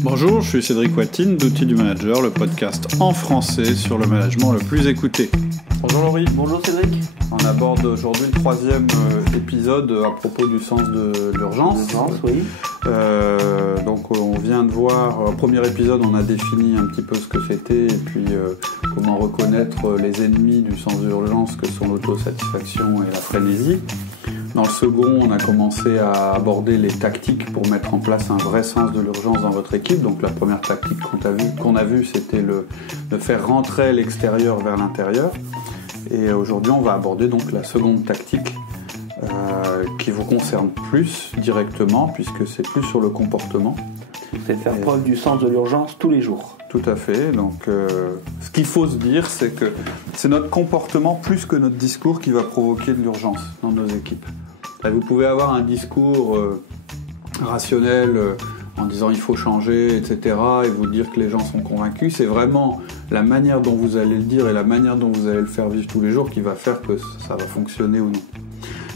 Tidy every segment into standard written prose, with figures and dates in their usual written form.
Bonjour, je suis Cédric Watine d'Outils du Manager, le podcast en français sur le management le plus écouté. Bonjour Laurie. Bonjour Cédric. On aborde aujourd'hui le troisième épisode à propos du sens de l'urgence. Oui. Donc on vient de voir, au premier épisode on a défini un petit peu ce que c'était et puis comment reconnaître les ennemis du sens de l'urgence que sont l'autosatisfaction et la frénésie. Dans le second, on a commencé à aborder les tactiques pour mettre en place un vrai sens de l'urgence dans votre équipe. Donc la première tactique qu'on a vue, c'était de faire rentrer l'extérieur vers l'intérieur. Et aujourd'hui, on va aborder donc la seconde tactique qui vous concerne plus directement, puisque c'est plus sur le comportement. C'est de faire preuve du sens de l'urgence tous les jours. Tout à fait. Donc, ce qu'il faut se dire, c'est que c'est notre comportement plus que notre discours qui va provoquer de l'urgence dans nos équipes. Là, vous pouvez avoir un discours rationnel en disant il faut changer, etc. et vous dire que les gens sont convaincus. C'est vraiment la manière dont vous allez le dire et la manière dont vous allez le faire vivre tous les jours qui va faire que ça va fonctionner ou non.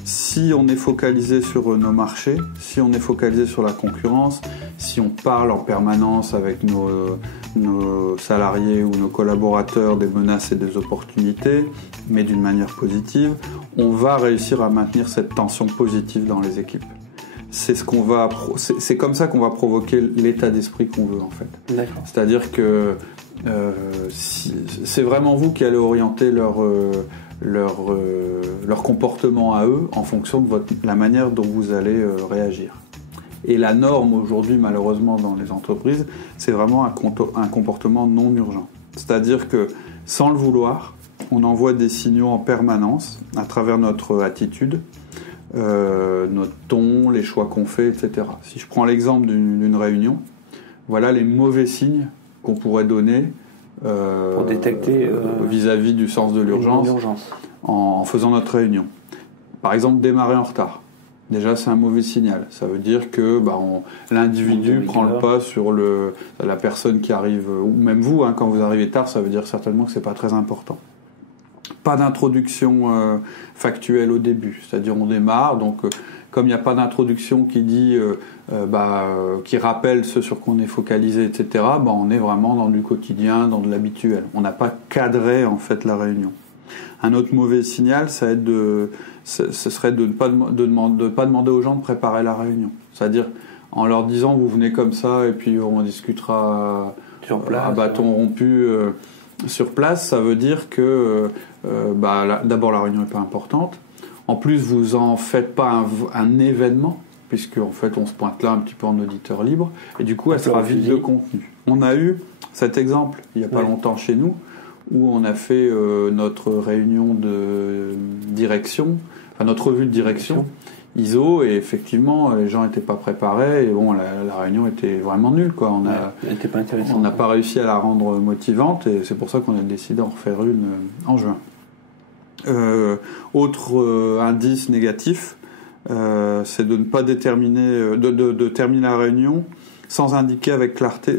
Si on est focalisé sur nos marchés, si on est focalisé sur la concurrence, si on parle en permanence avec nos salariés ou nos collaborateurs des menaces et des opportunités, mais d'une manière positive, on va réussir à maintenir cette tension positive dans les équipes. C'est comme ça qu'on va provoquer l'état d'esprit qu'on veut en fait. D'accord. C'est-à-dire que c'est vraiment vous qui allez orienter leur comportement à eux en fonction de la manière dont vous allez réagir. Et la norme aujourd'hui, malheureusement, dans les entreprises, c'est vraiment un comportement non urgent. C'est-à-dire que, sans le vouloir, on envoie des signaux en permanence à travers notre attitude, notre ton, les choix qu'on fait, etc. Si je prends l'exemple d'une réunion, voilà les mauvais signes qu'on pourrait donner pour détecter vis-à-vis du sens de l'urgence en faisant notre réunion. Par exemple, démarrer en retard. Déjà, c'est un mauvais signal. Ça veut dire que l'individu prend le pas sur la personne qui arrive, ou même vous, quand vous arrivez tard, ça veut dire certainement que c'est pas très important. Pas d'introduction factuelle au début, c'est-à-dire on démarre, donc comme il n'y a pas d'introduction qui dit, qui rappelle ce sur quoi on est focalisé, etc., on est vraiment dans du quotidien, dans de l'habituel. On n'a pas cadré en fait la réunion. Un autre mauvais signal, ce serait de ne pas demander aux gens de préparer la réunion. C'est-à-dire en leur disant vous venez comme ça et puis on discutera sur place, à bâton rompu sur place. Ça veut dire que d'abord la réunion n'est pas importante. En plus, vous en faites pas un événement, puisque en fait on se pointe là un petit peu en auditeur libre, et du coup elle sera vide de contenu. On a eu cet exemple il n'y a pas longtemps chez nous, où on a fait notre réunion de direction, notre revue de direction ISO, et effectivement les gens n'étaient pas préparés, et la réunion était vraiment nulle, quoi. On n'a pas réussi à la rendre motivante, et c'est pour ça qu'on a décidé d'en refaire une en juin. Autre indice négatif, c'est de ne pas déterminer, de terminer la réunion sans indiquer avec clarté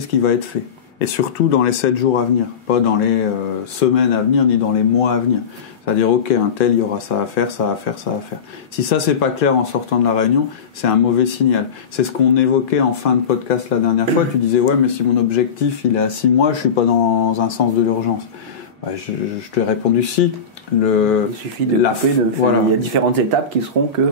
ce qui va être fait. Et surtout dans les 7 jours à venir, pas dans les semaines à venir, ni dans les mois à venir. C'est-à-dire, ok, un tel, il y aura ça à faire, ça à faire, ça à faire. Si ça, c'est pas clair en sortant de la réunion, c'est un mauvais signal. C'est ce qu'on évoquait en fin de podcast la dernière fois. Tu disais, ouais, mais si mon objectif, il est à 6 mois, je suis pas dans un sens de l'urgence. Je te ai répondu si. Il suffit de couper, de le faire. Voilà. Il y a différentes étapes qui seront que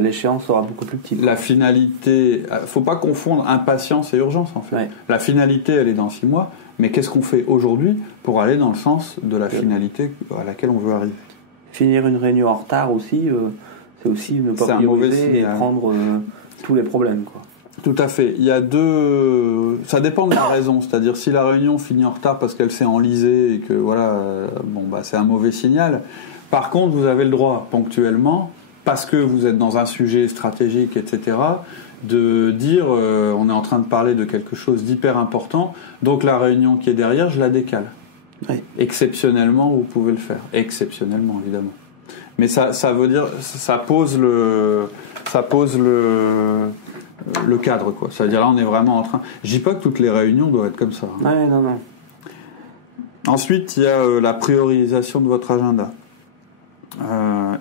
l'échéance sera beaucoup plus petite. La finalité, faut pas confondre impatience et urgence en fait. Ouais. La finalité, elle est dans 6 mois, mais qu'est-ce qu'on fait aujourd'hui pour aller dans le sens de la finalité à laquelle on veut arriver? Finir une réunion en retard aussi, c'est aussi ne pas prioriser et prendre tous les problèmes, quoi. Tout à fait. Il y a ça dépend de la raison. C'est-à-dire si la réunion finit en retard parce qu'elle s'est enlisée et que c'est un mauvais signal. Par contre, vous avez le droit ponctuellement, parce que vous êtes dans un sujet stratégique, etc., de dire on est en train de parler de quelque chose d'hyper important, donc la réunion qui est derrière, je la décale. Oui. Exceptionnellement, vous pouvez le faire. Exceptionnellement, évidemment. Mais ça veut dire, ça pose le cadre, quoi. C'est-à-dire là, on est vraiment en train. Je dis pas que toutes les réunions doivent être comme ça. Ouais, non. Ensuite, il y a la priorisation de votre agenda.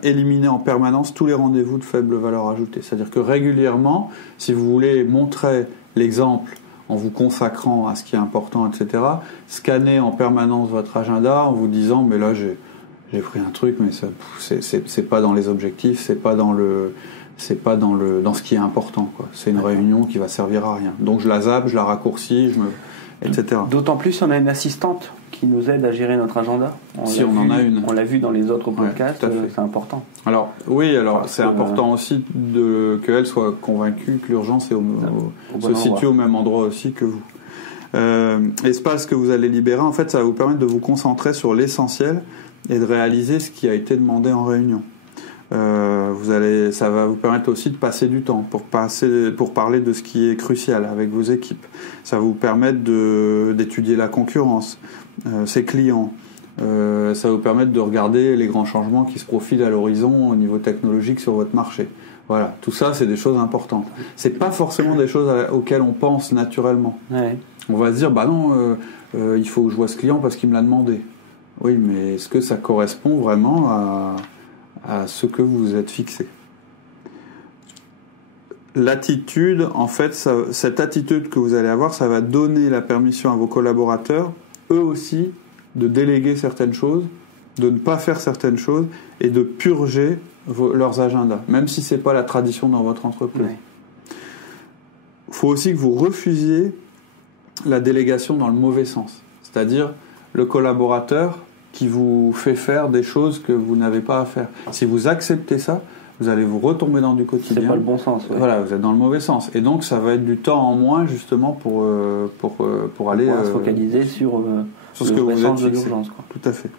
Éliminer en permanence tous les rendez-vous de faible valeur ajoutée. C'est-à-dire que régulièrement, si vous voulez montrer l'exemple en vous consacrant à ce qui est important, etc. Scannez en permanence votre agenda en vous disant mais là j'ai pris un truc, mais c'est pas dans les objectifs, c'est pas dans ce qui est important, quoi. C'est une réunion qui va servir à rien. Donc je la zappe, je la raccourcis, etc. D'autant plus si on a une assistante qui nous aide à gérer notre agenda. Si on en a une. On l'a vu dans les autres podcasts, c'est important. Alors c'est important aussi qu'elle soit convaincue que l'urgence se situe au même endroit aussi que vous. Espace que vous allez libérer, en fait, ça va vous permettre de vous concentrer sur l'essentiel et de réaliser ce qui a été demandé en réunion. Ça va vous permettre aussi de passer du temps pour parler de ce qui est crucial avec vos équipes. Ça va vous permettre d'étudier la concurrence, ses clients. Ça va vous permettre de regarder les grands changements qui se profilent à l'horizon au niveau technologique sur votre marché. Voilà, tout ça, c'est des choses importantes. C'est pas forcément des choses auxquelles on pense naturellement. Ouais. On va se dire, bah non, il faut que je vois ce client parce qu'il me l'a demandé. Oui, mais est-ce que ça correspond vraiment à ce que vous vous êtes fixé? L'attitude, en fait, cette attitude que vous allez avoir, ça va donner la permission à vos collaborateurs, eux aussi, de déléguer certaines choses, de ne pas faire certaines choses et de purger leurs agendas, même si ce n'est pas la tradition dans votre entreprise. Il faut aussi que vous refusiez la délégation dans le mauvais sens, c'est-à-dire le collaborateur qui vous fait faire des choses que vous n'avez pas à faire. Si vous acceptez ça, vous allez vous retomber dans du quotidien. C'est pas le bon sens. Ouais. Voilà, vous êtes dans le mauvais sens. Et donc, ça va être du temps en moins, justement, pour aller... se focaliser sur ce que vous êtes fixé. Quoi. Tout à fait.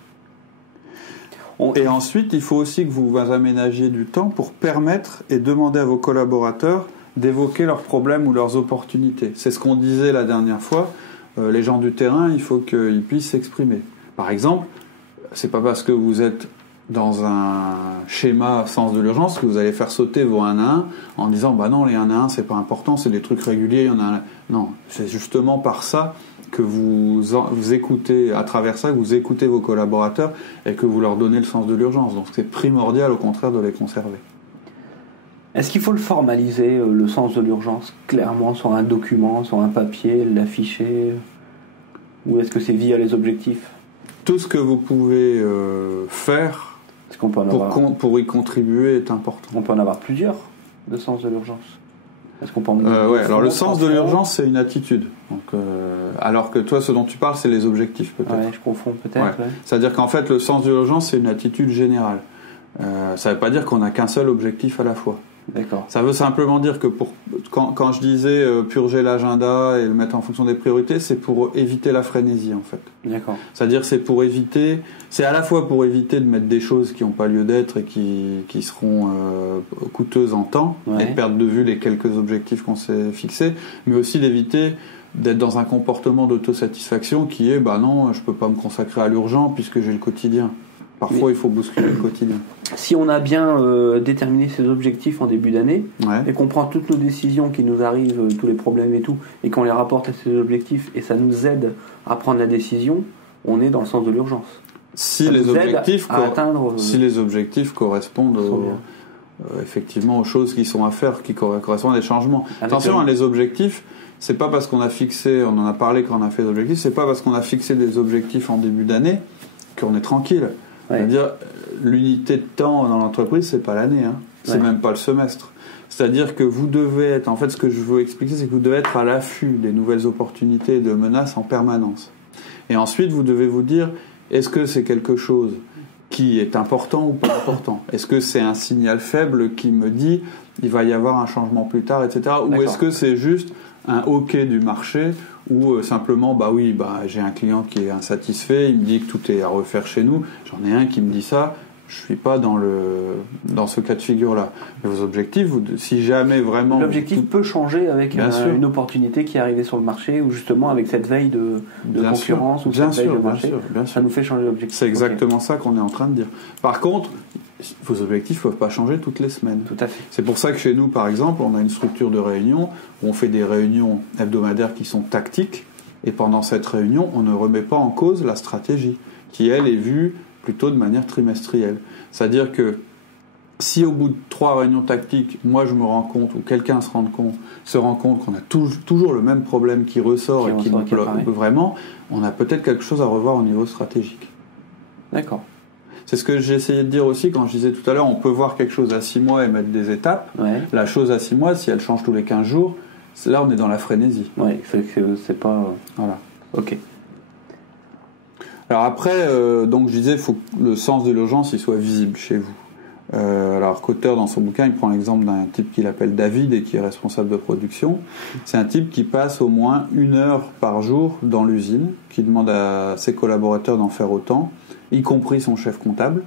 Et ensuite, il faut aussi que vous aménagiez du temps pour permettre et demander à vos collaborateurs d'évoquer leurs problèmes ou leurs opportunités. C'est ce qu'on disait la dernière fois. Les gens du terrain, il faut qu'ils puissent s'exprimer. Par exemple, c'est pas parce que vous êtes dans un schéma sens de l'urgence que vous allez faire sauter vos 1 à 1 en disant bah non, les 1 à 1 c'est pas important, c'est des trucs réguliers, il y en a. Non, c'est justement par ça que vous écoutez, à travers ça, que vous écoutez vos collaborateurs et que vous leur donnez le sens de l'urgence. Donc c'est primordial au contraire de les conserver. Est-ce qu'il faut le formaliser, le sens de l'urgence, clairement sur un document, sur un papier, l'afficher, ou est-ce que c'est via les objectifs? Tout ce que vous pouvez faire pour y contribuer est important. On peut en avoir plusieurs, de sens de l'urgence. Est-ce qu'on peut en alors le sens de l'urgence, c'est une attitude. Donc, alors que toi, ce dont tu parles, c'est les objectifs, peut-être. Ouais, je confonds peut-être. Ouais. C'est-à-dire qu'en fait, le sens de l'urgence, c'est une attitude générale. Ça ne veut pas dire qu'on n'a qu'un seul objectif à la fois. D'accord. Ça veut simplement dire que quand je disais purger l'agenda et le mettre en fonction des priorités, c'est pour éviter la frénésie, en fait. D'accord. C'est-à-dire c'est à la fois pour éviter de mettre des choses qui n'ont pas lieu d'être et qui seront coûteuses en temps, et de perdre de vue les quelques objectifs qu'on s'est fixés, mais aussi d'éviter d'être dans un comportement d'autosatisfaction qui est bah non, je peux pas me consacrer à l'urgent puisque j'ai le quotidien. Parfois, il faut bousculer le quotidien. Si on a bien déterminé ses objectifs en début d'année, et qu'on prend toutes nos décisions qui nous arrivent, tous les problèmes et tout, et qu'on les rapporte à ces objectifs, et ça nous aide à prendre la décision, on est dans le sens de l'urgence. Si les objectifs correspondent effectivement aux choses qui sont à faire, qui correspondent à des changements. Attention, les objectifs, c'est pas parce qu'on a fixé, on en a parlé quand on a fait des objectifs, c'est pas parce qu'on a fixé des objectifs en début d'année qu'on est tranquille. C'est-à-dire, l'unité de temps dans l'entreprise, c'est pas l'année, c'est même pas le semestre. C'est-à-dire que vous devez être, en fait, ce que je veux expliquer, c'est que vous devez être à l'affût des nouvelles opportunités et de menaces en permanence. Et ensuite, vous devez vous dire, est-ce que c'est quelque chose qui est important ou pas important? Est-ce que c'est un signal faible qui me dit, il va y avoir un changement plus tard, etc. D'accord. Ou est-ce que c'est juste un hockey du marché ou simplement j'ai un client qui est insatisfait, il me dit que tout est à refaire chez nous, j'en ai un qui me dit ça, je suis pas dans ce cas de figure là. Mais vos objectifs, si jamais vraiment l'objectif peut changer avec une opportunité qui est arrivée sur le marché ou justement avec cette veille de concurrence ou cette veille de marché, ça nous fait changer l'objectif. C'est exactement ça qu'on est en train de dire. Par contre, vos objectifs ne peuvent pas changer toutes les semaines. Tout à fait. C'est pour ça que chez nous, par exemple, on a une structure de réunion où on fait des réunions hebdomadaires qui sont tactiques et pendant cette réunion, on ne remet pas en cause la stratégie qui, elle, est vue plutôt de manière trimestrielle. C'est-à-dire que Si au bout de 3 réunions tactiques, moi je me rends compte, ou quelqu'un se rend compte qu'on a toujours le même problème qui ressort et qui nous bloque vraiment, on a peut-être quelque chose à revoir au niveau stratégique. D'accord. C'est ce que j'ai essayé de dire aussi quand je disais tout à l'heure, on peut voir quelque chose à 6 mois et mettre des étapes. Ouais. La chose à 6 mois, si elle change tous les 15 jours, là on est dans la frénésie. Oui, c'est pas... Voilà. Ok. Alors après, donc je disais, il faut que le sens de l'urgence il soit visible chez vous. Alors Cotter dans son bouquin il prend l'exemple d'un type qu'il appelle David et qui est responsable de production. C'est un type qui passe au moins 1 heure par jour dans l'usine, qui demande à ses collaborateurs d'en faire autant, y compris son chef comptable.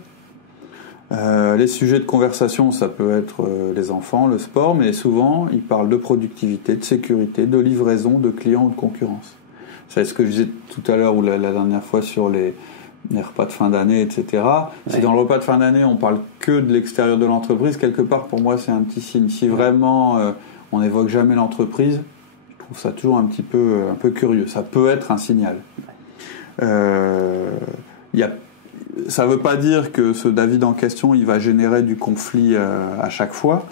Les sujets de conversation, ça peut être les enfants, le sport, mais souvent il parle de productivité, de sécurité, de livraison, de clients ou de concurrence. C'est ce que je disais tout à l'heure ou la dernière fois sur les repas de fin d'année, etc. Si dans le repas de fin d'année on parle que de l'extérieur de l'entreprise, quelque part pour moi c'est un petit signe. Si vraiment on n'évoque jamais l'entreprise, je trouve ça toujours un peu curieux. Ça peut être un signal. Ça ne veut pas dire que ce David en question il va générer du conflit à chaque fois.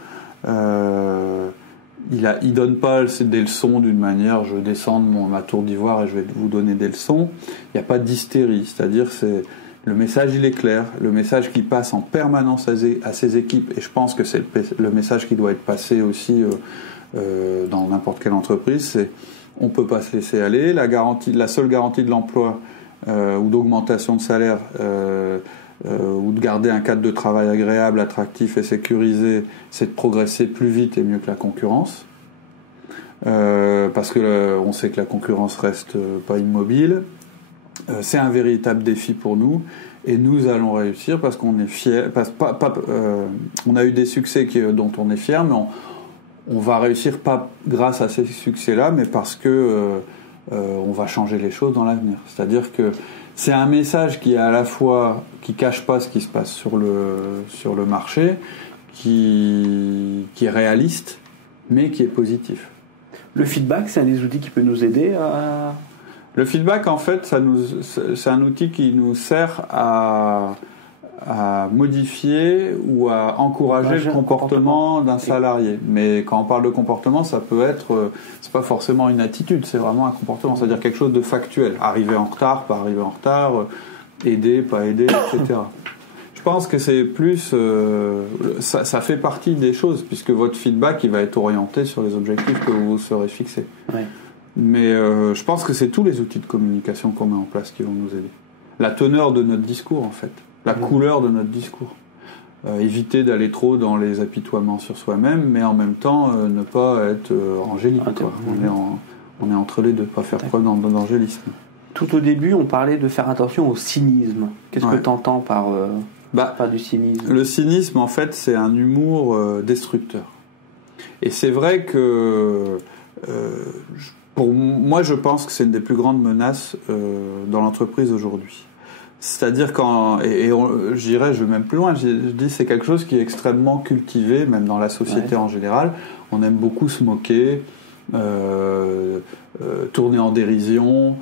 Il donne pas des leçons d'une manière, je descends de ma tour d'ivoire et je vais vous donner des leçons. Il n'y a pas d'hystérie, c'est-à-dire le message il est clair, le message qui passe en permanence à ses équipes, et je pense que c'est le message qui doit être passé aussi dans n'importe quelle entreprise, c'est on ne peut pas se laisser aller, la seule garantie de l'emploi ou d'augmentation de salaire ou de garder un cadre de travail agréable, attractif et sécurisé, c'est de progresser plus vite et mieux que la concurrence. Parce que on sait que la concurrence reste pas immobile. C'est un véritable défi pour nous et nous allons réussir parce qu'on est fiers. On a eu des succès dont on est fiers, mais on va réussir pas grâce à ces succès-là, mais parce que on va changer les choses dans l'avenir. C'est-à-dire que c'est un message qui est à la fois qui cache pas ce qui se passe sur le marché, qui est réaliste, mais qui est positif. Le feedback, c'est un des outils qui peut nous aider à... Le feedback, en fait, c'est un outil qui nous sert à modifier ou à encourager le comportement d'un salarié. Mais quand on parle de comportement, ça peut être, c'est pas forcément une attitude, c'est vraiment un comportement, c'est-à-dire quelque chose de factuel. Arriver en retard, pas arriver en retard, aider, pas aider, etc. Je pense que c'est plus, ça fait partie des choses, puisque votre feedback, il va être orienté sur les objectifs que vous vous serez fixés. Ouais. Mais je pense que c'est tous les outils de communication qu'on met en place qui vont nous aider. La teneur de notre discours, en fait. La couleur de notre discours. Éviter d'aller trop dans les apitoiements sur soi-même, mais en même temps ne pas être angélique. On est entre les deux, pas faire preuve d'angélisme. Tout au début, on parlait de faire attention au cynisme. Qu'est-ce que tu entends par du cynisme ? Le cynisme, en fait, c'est un humour destructeur. Et c'est vrai que pour moi, je pense que c'est une des plus grandes menaces dans l'entreprise aujourd'hui. C'est-à-dire je dirais, je vais même plus loin, je dis c'est quelque chose qui est extrêmement cultivé, même dans la société en général. On aime beaucoup se moquer, tourner en dérision,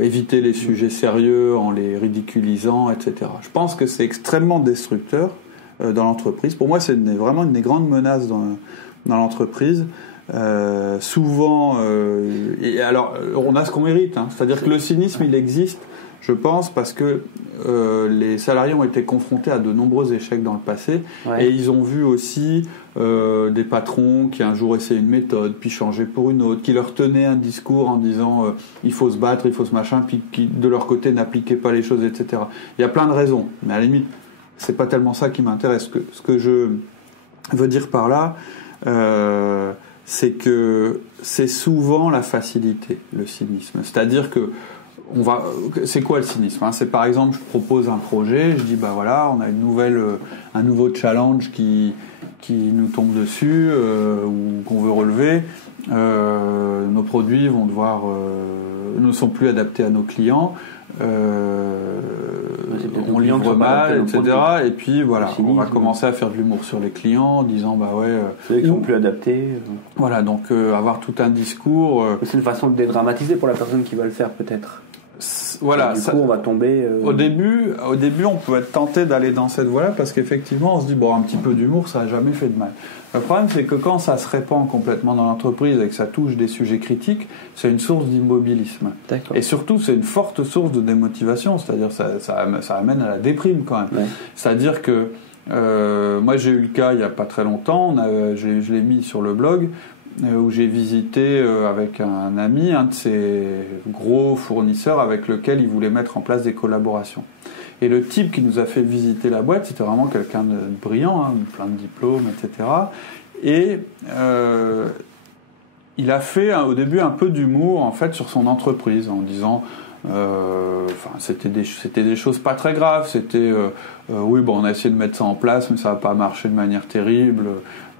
éviter les sujets sérieux en les ridiculisant, etc. Je pense que c'est extrêmement destructeur dans l'entreprise. Pour moi, c'est vraiment une des grandes menaces dans l'entreprise. Souvent, et alors on a ce qu'on mérite, hein. C'est-à-dire que le cynisme, il existe. Je pense parce que les salariés ont été confrontés à de nombreux échecs dans le passé et ils ont vu aussi des patrons qui un jour essayaient une méthode puis changeaient pour une autre, qui leur tenaient un discours en disant il faut se battre, il faut ce machin, puis qui de leur côté n'appliquaient pas les choses, etc. Il y a plein de raisons, mais à la limite c'est pas tellement ça qui m'intéresse. Ce que je veux dire par là, c'est que c'est souvent la facilité, le cynisme. C'est-à-dire que c'est quoi le cynisme, hein ? C'est par exemple, je propose un projet, je dis bah voilà, on a un nouveau challenge qui nous tombe dessus ou qu'on veut relever. Nos produits ne sont plus adaptés à nos clients. On livre mal, etc. Et puis voilà, on va commencer à faire de l'humour sur les clients en disant bah ouais, ceux qui sont plus adaptés. Voilà, donc avoir tout un discours. C'est une façon de dédramatiser pour la personne qui va le faire peut-être. Voilà, du coup, on va tomber. Au début, on peut être tenté d'aller dans cette voie-là parce qu'effectivement, on se dit bon, un petit peu d'humour, ça n'a jamais fait de mal. Le problème, c'est que quand ça se répand complètement dans l'entreprise et que ça touche des sujets critiques, c'est une source d'immobilisme. D'accord. Et surtout, c'est une forte source de démotivation. C'est-à-dire, ça amène à la déprime quand même. Ouais. C'est-à-dire que moi, j'ai eu le cas il n'y a pas très longtemps. Je l'ai mis sur le blog. Où j'ai visité avec un ami un de ces gros fournisseurs avec lequel il voulait mettre en place des collaborations. Et le type qui nous a fait visiter la boîte, c'était vraiment quelqu'un de brillant, hein, plein de diplômes, etc. Et il a fait au début un peu d'humour en fait sur son entreprise en disant c'était des choses pas très graves, c'était oui bon on a essayé de mettre ça en place mais ça n'a pas marché de manière terrible,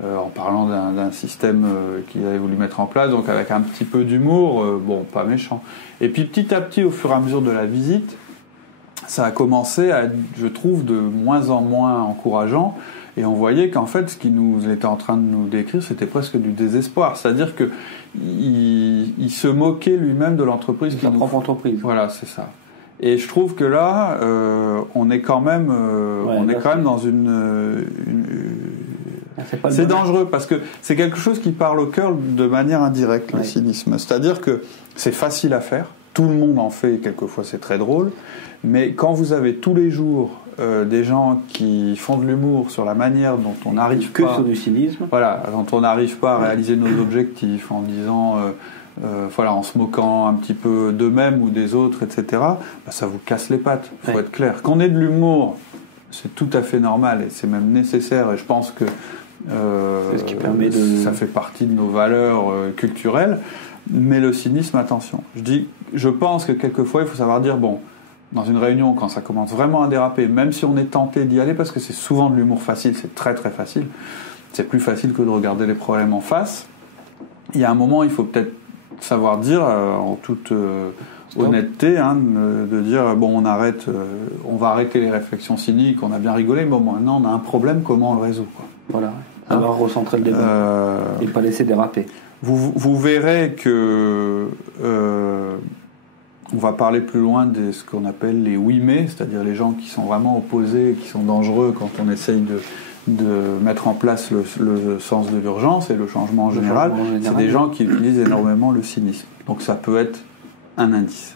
en parlant d'un système qu'il avait voulu mettre en place, donc avec un petit peu d'humour, bon pas méchant. Et puis petit à petit au fur et à mesure de la visite, ça a commencé à être, je trouve, de moins en moins encourageant. Et on voyait qu'en fait, ce qu'il nous était en train de nous décrire, c'était presque du désespoir. C'est-à-dire qu'il se moquait lui-même de l'entreprise. Sa propre entreprise. Voilà, c'est ça. Et je trouve que là, on est quand même, quand même dans c'est dangereux parce que c'est quelque chose qui parle au cœur de manière indirecte, le cynisme. C'est-à-dire que c'est facile à faire. Tout le monde en fait, et quelquefois c'est très drôle. Mais quand vous avez tous les jours des gens qui font de l'humour sur la manière dont on n'arrive pas... Que sur du cynisme. Voilà, dont on n'arrive pas à réaliser nos objectifs, en disant... voilà, en se moquant un petit peu d'eux-mêmes ou des autres, etc., bah, ça vous casse les pattes, il faut être clair. Qu'on ait de l'humour, c'est tout à fait normal et c'est même nécessaire, et je pense que c'est ce qui permet ça fait partie de nos valeurs culturelles, mais le cynisme, attention. Je pense que quelquefois, il faut savoir dire, bon, dans une réunion, quand ça commence vraiment à déraper, même si on est tenté d'y aller, parce que c'est souvent de l'humour facile, c'est très très facile, c'est plus facile que de regarder les problèmes en face, il y a un moment, il faut peut-être savoir dire en toute honnêteté, hein, de dire bon on arrête, on va arrêter les réflexions cyniques, on a bien rigolé, mais bon maintenant on a un problème, comment on le résout quoi. Voilà, alors recentrer le débat et pas laisser déraper. Vous verrez que on va parler plus loin de ce qu'on appelle les oui mais, c'est-à-dire les gens qui sont vraiment opposés, qui sont dangereux quand on essaye de mettre en place le sens de l'urgence et le changement en général. C'est des gens qui utilisent énormément le cynisme. Donc ça peut être un indice.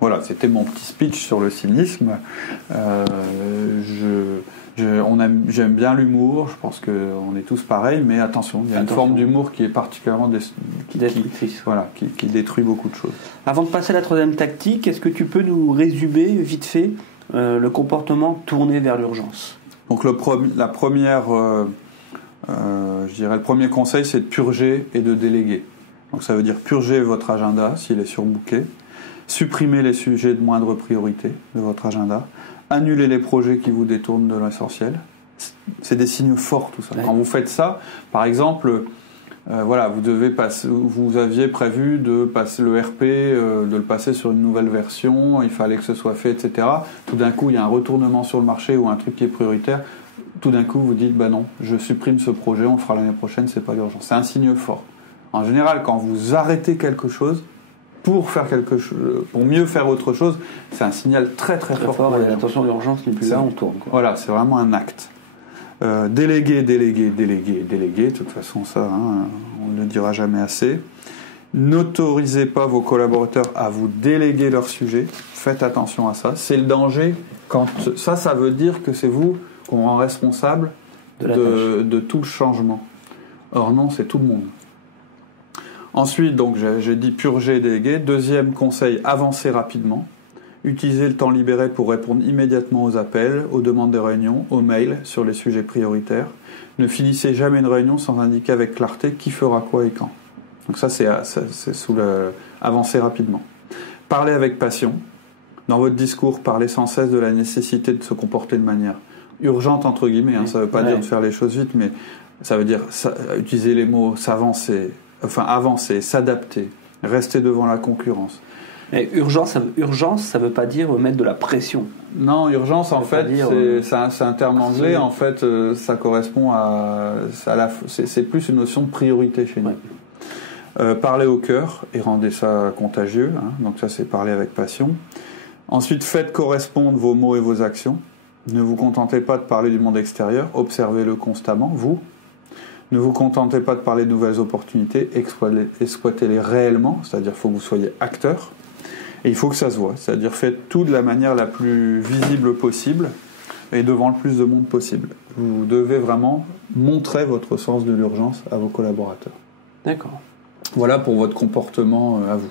Voilà, c'était mon petit speech sur le cynisme. J'aime bien l'humour, je pense qu'on est tous pareils, mais attention, il y a une forme d'humour qui est particulièrement qui détruit beaucoup de choses. Avant de passer à la troisième tactique, est-ce que tu peux nous résumer vite fait le comportement tourné vers l'urgence ? Donc le premier conseil, c'est de purger et de déléguer. Donc ça veut dire purger votre agenda s'il est surbooké, supprimer les sujets de moindre priorité de votre agenda, annuler les projets qui vous détournent de l'essentiel. C'est des signaux forts tout ça. Ouais. Quand vous faites ça, par exemple, vous aviez prévu de passer le RP, de le passer sur une nouvelle version, il fallait que ce soit fait, etc. Tout d'un coup, il y a un retournement sur le marché ou un truc qui est prioritaire. Tout d'un coup, vous dites, bah non, je supprime ce projet, on le fera l'année prochaine, c'est pas urgent. C'est un signe fort. En général, quand vous arrêtez quelque chose pour faire quelque chose, pour mieux faire autre chose, c'est un signal très très fort. Et attention, l'urgence n'est plus là, on tourne. Quoi. Voilà, c'est vraiment un acte. Déléguer. De toute façon, ça, on ne le dira jamais assez. N'autorisez pas vos collaborateurs à vous déléguer leur sujet. Faites attention à ça. C'est le danger. Ça veut dire que c'est vous qu'on rend responsable de tout le changement. Or non, c'est tout le monde. Ensuite, donc, j'ai dit purger et déléguer. Deuxième conseil, avancez rapidement. Utilisez le temps libéré pour répondre immédiatement aux appels, aux demandes de réunion, aux mails sur les sujets prioritaires. Ne finissez jamais une réunion sans indiquer avec clarté qui fera quoi et quand. Donc ça, c'est sous le avancer rapidement. Parlez avec passion. Dans votre discours, parlez sans cesse de la nécessité de se comporter de manière urgente, entre guillemets. Ça ne veut pas dire de faire les choses vite, mais ça veut dire utiliser les mots avancer, s'adapter, rester devant la concurrence. Mais urgence, ça veut pas dire mettre de la pression. Non, urgence, en fait, c'est un terme anglais. En fait, ça correspond c'est plus une notion de priorité chez nous. Ouais. Parlez au cœur et rendez ça contagieux. Donc ça, c'est parler avec passion. Ensuite, faites correspondre vos mots et vos actions. Ne vous contentez pas de parler du monde extérieur, observez-le constamment, vous. Ne vous contentez pas de parler de nouvelles opportunités, exploitez-les réellement, c'est-à-dire qu'il faut que vous soyez acteur. Et il faut que ça se voit, c'est-à-dire faites tout de la manière la plus visible possible et devant le plus de monde possible. Vous devez vraiment montrer votre sens de l'urgence à vos collaborateurs. D'accord. Voilà pour votre comportement à vous.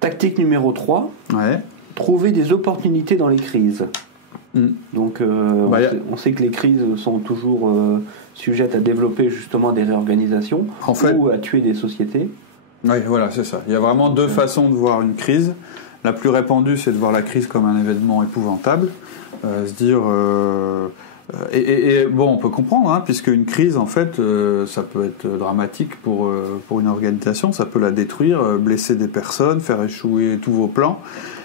Tactique numéro 3. Ouais. Trouver des opportunités dans les crises. Donc on sait que les crises sont toujours sujettes à développer justement des réorganisations ou à tuer des sociétés. Oui, voilà, c'est ça. Il y a vraiment deux façons de voir une crise. La plus répandue, c'est de voir la crise comme un événement épouvantable. Se dire... bon, on peut comprendre, hein, puisque une crise, en fait, ça peut être dramatique pour une organisation. Ça peut la détruire, blesser des personnes, faire échouer tous vos plans.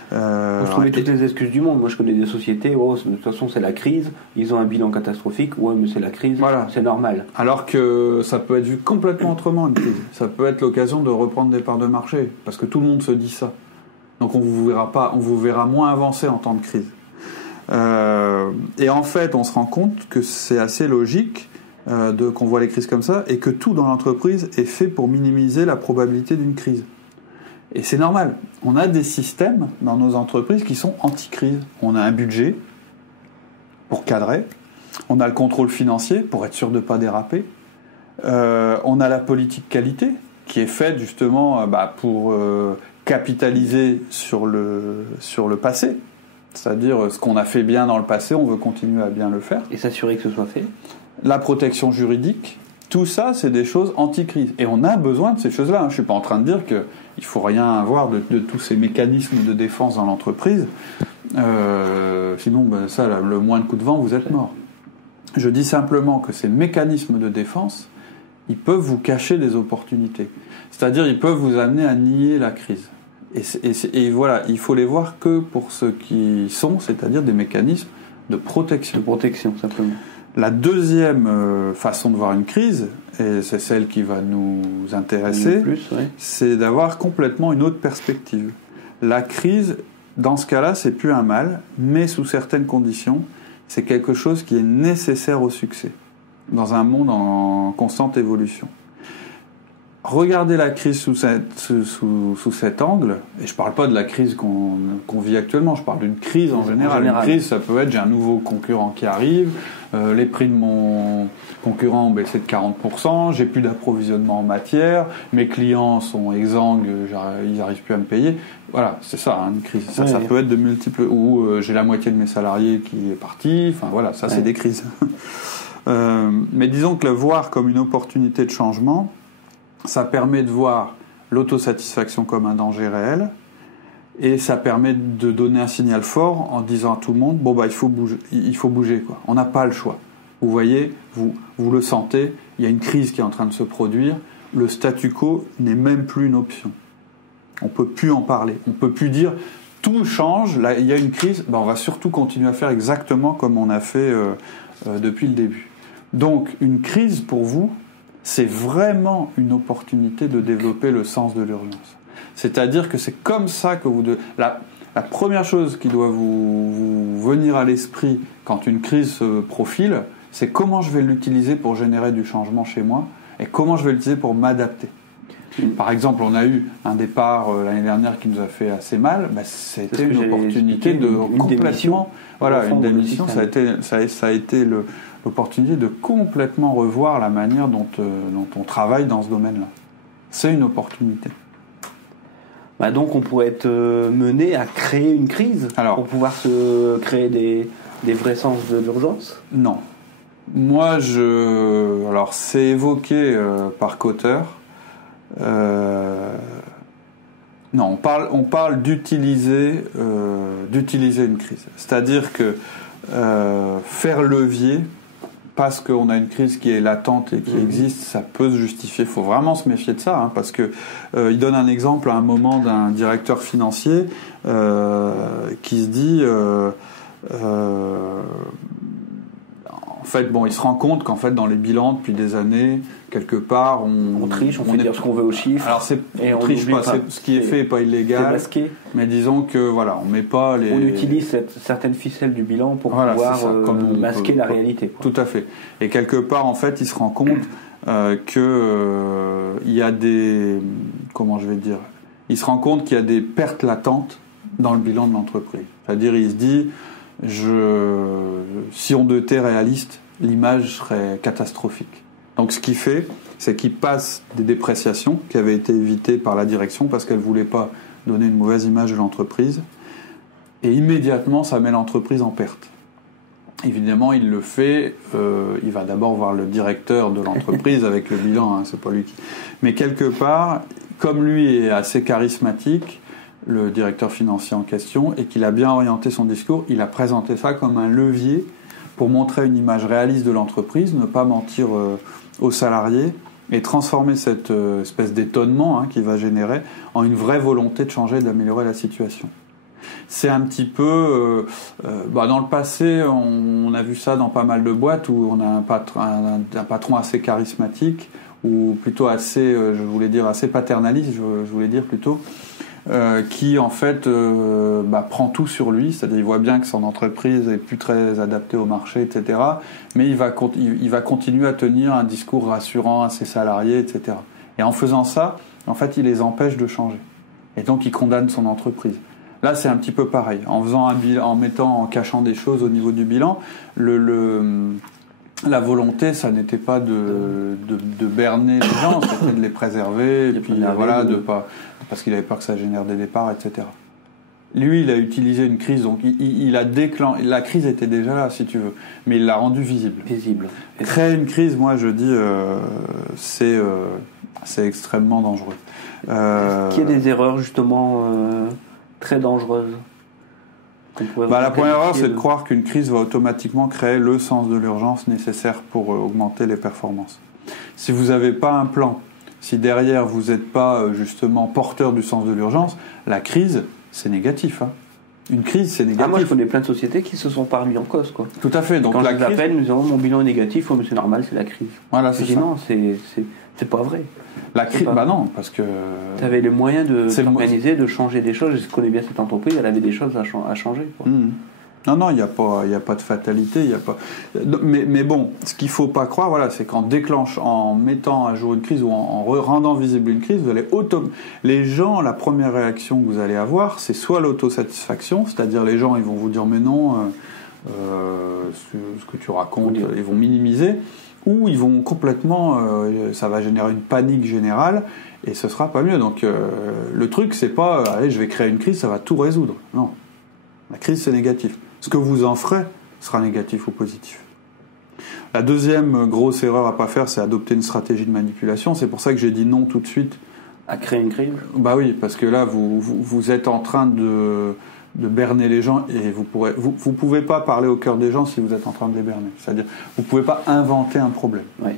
Vous trouvez toutes les excuses du monde. Moi, je connais des sociétés, de toute façon, c'est la crise, ils ont un bilan catastrophique, ouais, mais c'est la crise, voilà. C'est normal. Alors que ça peut être vu complètement autrement, une crise. Ça peut être l'occasion de reprendre des parts de marché, parce que tout le monde se dit ça. Donc on vous verra moins avancer en temps de crise. Et en fait, on se rend compte que c'est assez logique qu'on voit les crises comme ça, et que tout dans l'entreprise est fait pour minimiser la probabilité d'une crise. Et c'est normal. On a des systèmes dans nos entreprises qui sont anti-crise. On a un budget pour cadrer. On a le contrôle financier pour être sûr de ne pas déraper. On a la politique qualité qui est faite justement pour capitaliser sur le passé. C'est-à-dire ce qu'on a fait bien dans le passé, on veut continuer à bien le faire. Et s'assurer que ce soit fait. La protection juridique. Tout ça, c'est des choses anti-crise. Et on a besoin de ces choses-là. Je ne suis pas en train de dire qu'il ne faut rien avoir de tous ces mécanismes de défense dans l'entreprise. Sinon, le moindre coup de vent, vous êtes mort. Je dis simplement que ces mécanismes de défense, ils peuvent vous cacher des opportunités. C'est-à-dire, ils peuvent vous amener à nier la crise. Et voilà, il faut les voir que pour ce qu'ils sont, c'est-à-dire des mécanismes de protection. De protection, simplement. La deuxième façon de voir une crise, et c'est celle qui va nous intéresser, c'est d'avoir complètement une autre perspective. La crise, dans ce cas-là, c'est plus un mal, mais sous certaines conditions, c'est quelque chose qui est nécessaire au succès, dans un monde en constante évolution. Regardez la crise sous cet angle, et je ne parle pas de la crise qu'on vit actuellement, je parle d'une crise en général. Une crise, ça peut être, j'ai un nouveau concurrent qui arrive, les prix de mon concurrent ont baissé de 40%, j'ai plus d'approvisionnement en matière, mes clients sont exsangues, ils n'arrivent plus à me payer. Voilà, c'est ça, une crise. Ça peut être de multiples... Ou j'ai la moitié de mes salariés qui est parti, enfin voilà, ça c'est des crises. Mais disons que le voir comme une opportunité de changement, ça permet de voir l'autosatisfaction comme un danger réel, et ça permet de donner un signal fort en disant à tout le monde, il faut bouger, quoi. On n'a pas le choix. Vous voyez, vous le sentez, il y a une crise qui est en train de se produire, le statu quo n'est même plus une option. On ne peut plus en parler, on ne peut plus dire tout change, là, il y a une crise, on va surtout continuer à faire exactement comme on a fait depuis le début. Donc une crise pour vous, c'est vraiment une opportunité de développer le sens de l'urgence. C'est-à-dire que c'est comme ça que la première chose qui doit vous venir à l'esprit quand une crise se profile, c'est comment je vais l'utiliser pour générer du changement chez moi et comment je vais l'utiliser pour m'adapter. Par exemple, on a eu un départ l'année dernière qui nous a fait assez mal. C'était une opportunité de complètement... Voilà, une démission, ça a été l'opportunité de complètement revoir la manière dont on travaille dans ce domaine-là. C'est une opportunité. Donc on pourrait être mené à créer une crise pour pouvoir se créer des vrais sens de l'urgence ? Non. Moi, alors c'est évoqué par Kotter. Non, on parle d'utiliser une crise. C'est-à-dire que faire levier, parce qu'on a une crise qui est latente et qui existe, ça peut se justifier. Il faut vraiment se méfier de ça, parce que il donne un exemple à un moment d'un directeur financier qui se dit fait, bon, il se rend compte qu'en fait, dans les bilans depuis des années, quelque part, on triche, on fait dire ce qu'on veut aux chiffres. Alors, on triche pas. Ce qui est fait n'est pas illégal. C'est masqué. Mais disons que voilà, on met pas les. On utilise certaines ficelles du bilan pour pouvoir masquer la réalité. Tout à fait. Et quelque part, en fait, il se rend compte que il y a des, comment je vais dire, il se rend compte qu'il y a des pertes latentes dans le bilan de l'entreprise. C'est-à-dire, il se dit, si on était réaliste, l'image serait catastrophique. Donc, ce qu'il fait, c'est qu'il passe des dépréciations qui avaient été évitées par la direction parce qu'elle ne voulait pas donner une mauvaise image de l'entreprise. Et immédiatement, ça met l'entreprise en perte. Évidemment, il le fait. Il va d'abord voir le directeur de l'entreprise avec le bilan. C'est pas lui qui. Mais quelque part, comme lui est assez charismatique, le directeur financier en question, et qu'il a bien orienté son discours, il a présenté ça comme un levier pour montrer une image réaliste de l'entreprise, ne pas mentir aux salariés et transformer cette espèce d'étonnement qu'il va générer en une vraie volonté de changer et d'améliorer la situation. C'est un petit peu... dans le passé, on a vu ça dans pas mal de boîtes où on a un patron assez charismatique ou plutôt assez, assez paternaliste, je voulais dire plutôt, qui en fait prend tout sur lui, c'est-à-dire il voit bien que son entreprise est plus très adaptée au marché, etc. Mais il va continuer à tenir un discours rassurant à ses salariés, etc. Et en faisant ça, en fait, il les empêche de changer. Et donc, il condamne son entreprise. Là, c'est un petit peu pareil. En cachant des choses au niveau du bilan, la volonté, ça n'était pas de berner les gens, c'était de les préserver, et puis parce qu'il avait peur que ça génère des départs, etc. Lui, il a utilisé une crise, donc la crise était déjà là, si tu veux, mais il l'a rendue visible. Créer une crise, moi, je dis, c'est extrêmement dangereux. Est-ce qu'il y a des erreurs, justement, très dangereuses? La première erreur, c'est de croire qu'une crise va automatiquement créer le sens de l'urgence nécessaire pour augmenter les performances. Si vous n'avez pas un plan, si derrière vous n'êtes pas justement porteur du sens de l'urgence, la crise, c'est négatif. Une crise, c'est négatif. Moi, je connais plein de sociétés qui se sont pas remis en cause. Tout à fait. Donc, quand je les appelle, nous disons mon bilan est négatif, mais c'est normal, c'est la crise. Voilà, c'est ça. Non, c'est pas vrai. La crise, non, parce que... Tu avais les moyens de t'organiser, de changer des choses. Je connais bien cette entreprise, elle avait des choses à changer. Non, il n'y a pas de fatalité. Mais bon, ce qu'il ne faut pas croire, c'est en mettant à jour une crise ou en rendant visible une crise, vous allez les gens, la première réaction que vous allez avoir, c'est soit l'autosatisfaction, c'est-à-dire les gens, ils vont vous dire mais non, ce que tu racontes, ils vont minimiser, ou ils vont complètement, ça va générer une panique générale et ce sera pas mieux. Donc le truc, c'est pas allez, je vais créer une crise, ça va tout résoudre. Non, la crise c'est négatif. Ce que vous en ferez sera négatif ou positif. La deuxième grosse erreur à pas faire, c'est adopter une stratégie de manipulation. C'est pour ça que j'ai dit non tout de suite. À créer une crise ? Oui, parce que là, vous êtes en train de berner les gens et vous pouvez pas parler au cœur des gens si vous êtes en train de les berner. C'est-à-dire, vous pouvez pas inventer un problème. Oui.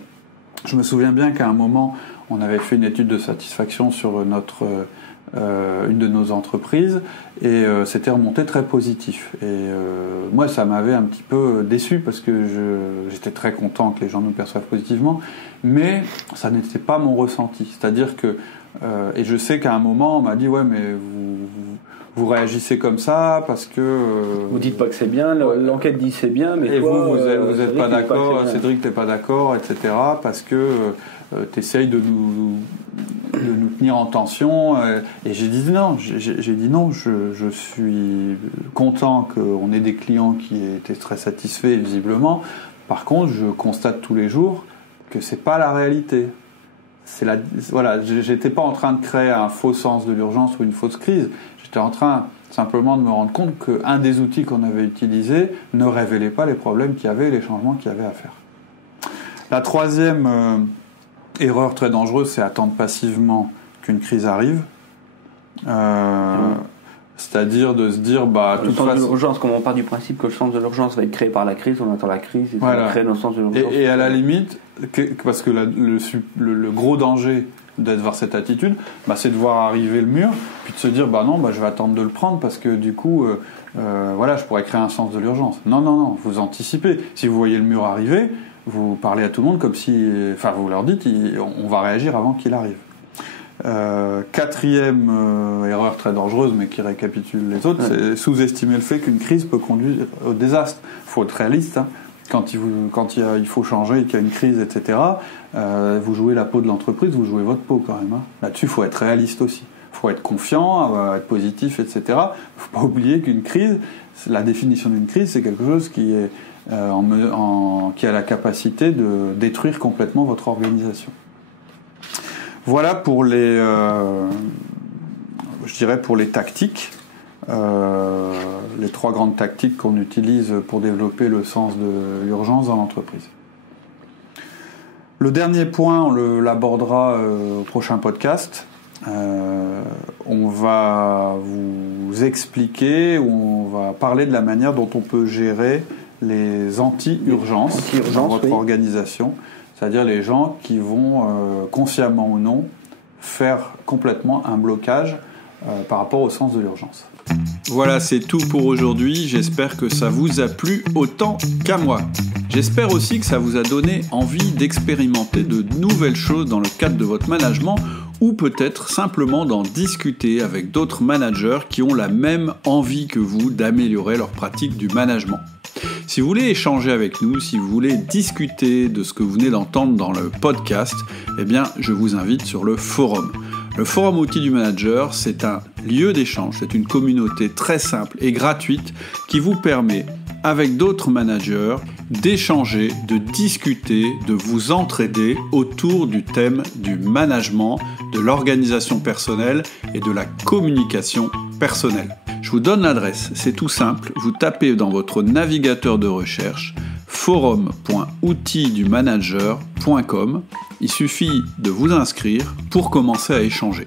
Je me souviens bien qu'à un moment, on avait fait une étude de satisfaction sur une de nos entreprises et c'était remonté très positif. Et moi, ça m'avait un petit peu déçu parce que j'étais très content que les gens nous perçoivent positivement, mais ça n'était pas mon ressenti. C'est-à-dire que, et je sais qu'à un moment, on m'a dit « Ouais, mais vous réagissez comme ça parce que... vous dites pas que c'est bien, l'enquête dit c'est bien, mais et toi, vous êtes pas d'accord, Cédric, t'es pas d'accord, etc. parce que t'essayes de nous tenir en tension. Et j'ai dit non, je suis content qu'on ait des clients qui étaient très satisfaits, visiblement. Par contre, je constate tous les jours que c'est pas la réalité. J'étais pas en train de créer un faux sens de l'urgence ou une fausse crise. J'étais en train simplement de me rendre compte qu'un des outils qu'on avait utilisé ne révélait pas les problèmes qu'il y avait et les changements qu'il y avait à faire. La troisième erreur très dangereuse, c'est attendre passivement qu'une crise arrive. C'est-à-dire de se dire, le sens de l'urgence, comme on part du principe que le sens de l'urgence va être créé par la crise, on attend la crise et ça va créer notre sens de l'urgence. Et à la limite, parce que le gros danger d'être vers cette attitude, c'est de voir arriver le mur, puis de se dire non, je vais attendre de le prendre parce que du coup voilà, je pourrais créer un sens de l'urgence. Non, vous anticipez. Si vous voyez le mur arriver, vous parlez à tout le monde comme si... Enfin, vous leur dites, on va réagir avant qu'il arrive. Quatrième erreur très dangereuse, mais qui récapitule les autres, c'est sous-estimer le fait qu'une crise peut conduire au désastre. Il faut être réaliste, hein. Quand il faut changer, qu'il y a une crise, etc., vous jouez la peau de l'entreprise, vous jouez votre peau quand même, hein. Là-dessus, il faut être réaliste aussi. Il faut être confiant, être positif, etc. Il ne faut pas oublier qu'une crise, la définition d'une crise, c'est quelque chose qui est qui a la capacité de détruire complètement votre organisation. Voilà pour les, je dirais pour les tactiques, les 3 grandes tactiques qu'on utilise pour développer le sens de l'urgence dans l'entreprise. Le dernier point, on l'abordera au prochain podcast. On va vous expliquer, ou on va parler de la manière dont on peut gérer les anti-urgences dans votre organisation, c'est-à-dire les gens qui vont, consciemment ou non, faire complètement un blocage par rapport au sens de l'urgence. Voilà, c'est tout pour aujourd'hui. J'espère que ça vous a plu autant qu'à moi. J'espère aussi que ça vous a donné envie d'expérimenter de nouvelles choses dans le cadre de votre management, ou peut-être simplement d'en discuter avec d'autres managers qui ont la même envie que vous d'améliorer leur pratique du management. Si vous voulez échanger avec nous, si vous voulez discuter de ce que vous venez d'entendre dans le podcast, eh bien, je vous invite sur le forum. Le forum Outils du Manager, c'est un lieu d'échange, c'est une communauté très simple et gratuite qui vous permet, avec d'autres managers, d'échanger, de discuter, de vous entraider autour du thème du management, de l'organisation personnelle et de la communication personnelle. Je vous donne l'adresse, c'est tout simple, vous tapez dans votre navigateur de recherche forum.outildumanager.com. Il suffit de vous inscrire pour commencer à échanger.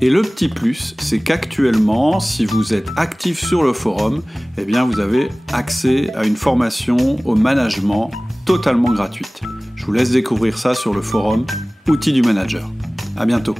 Et le petit plus, c'est qu'actuellement, si vous êtes actif sur le forum, eh bien vous avez accès à une formation au management totalement gratuite. Je vous laisse découvrir ça sur le forum Outils du Manager. À bientôt.